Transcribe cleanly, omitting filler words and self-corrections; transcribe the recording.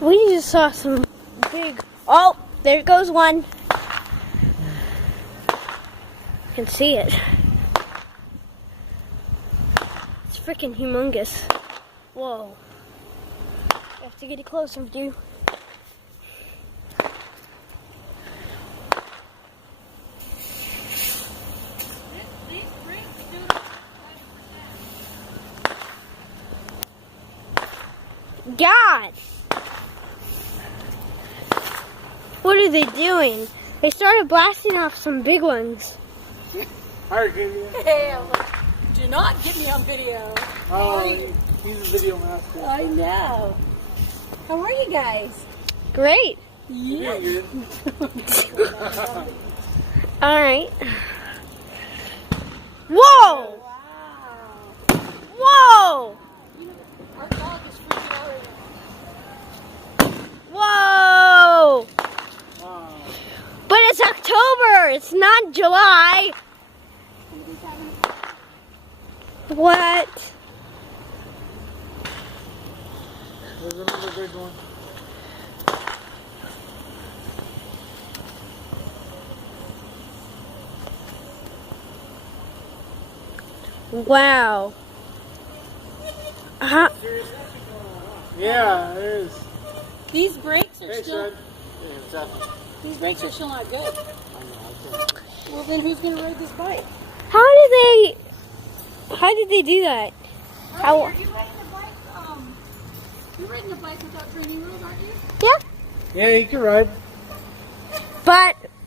We just saw some big... Oh, there goes one. I can see it. It's freaking humongous. Whoa. I have to get it closer, dude. God! What are they doing? They started blasting off some big ones. Hey, I'm like, do not get me on video. Oh, he's a video master. I know. How are you guys? Great. Yeah. Alright. Whoa! Wow. Whoa! You know, our dog is freaking out right now. Whoa! Wow. But it's October. It's not July. What? There's another big one. Wow. Huh? Yeah, there is. These brakes are Hey, still. Fred. Yeah, what's up? These brakes are still not good. Well, then who's gonna ride this bike? How did they do that? How? Are you riding the bike? You're riding the bike without training wheels, aren't you? Yeah. Yeah, you can ride. But